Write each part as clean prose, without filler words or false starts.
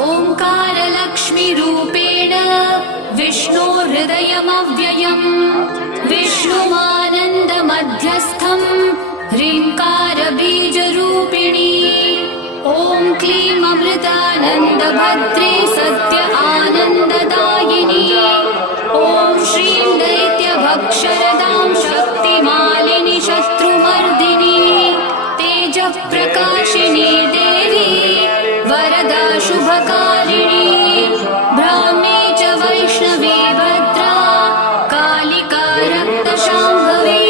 ओंकारलक्ष्मीरूपेण विष्णोर्हृदयमव्ययम् विष्णुमानन्दमध्यस्थम् ह्रीङ्कारबीजरूपिणी ॐ क्लीं अमृतानन्दभद्रे सत्य आनन्ददायिनी ॐ श्रीं दैत्यभक्षरदां शक्तिमालिनि शत्रुमर्दिनी तेजःप्रकाशिनी देवी वरदा शुभकारिणी ब्राह्मी च वैष्णवी भद्रा कालिका रक्तशाम्भवी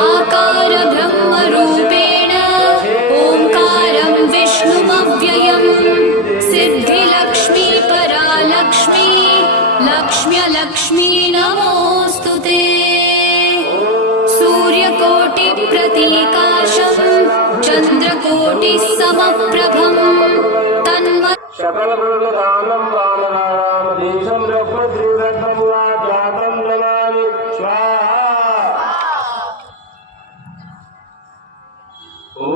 आकार ब्रह्मरूपेण ओंकारं विष्णुमव्ययम् सिद्धिलक्ष्मी परालक्ष्मी लक्ष्म्यलक्ष्मी नमोऽस्तुते सूर्यकोटिप्रतीकाशं चन्द्रकोटिसमप्रभम् शकलभृगदानं वामनारामधीशं रघुपतिव्रतं वाजातं नमामि स्वाहा। ॐ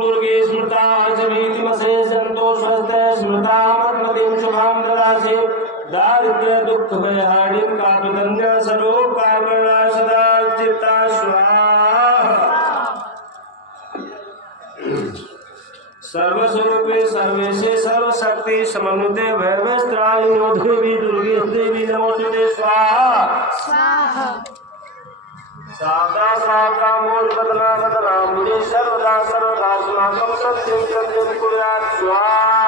दुर्गे स्मृता च भीतिमसे सन्तोषस्ते स्मृता मन्मतीं शुभां ददासि दारिद्र्य दुःखभयहारिं कापितन्या सरोपकारणाय सदा चित्ता स्वाहा। सर्वस्वरूपे सर्वेशे सर्वशक्ति समन्विते भैरवस्त्रायिनो देवी दुर्गे देवी नमोस्तुते स्वाहा स्वाहा। सादा सादा मूलवदना वदना मुझे सर्वदा सर्वदा अस्माकं सत्यं सत्यं कुर्यात् स्वाहा।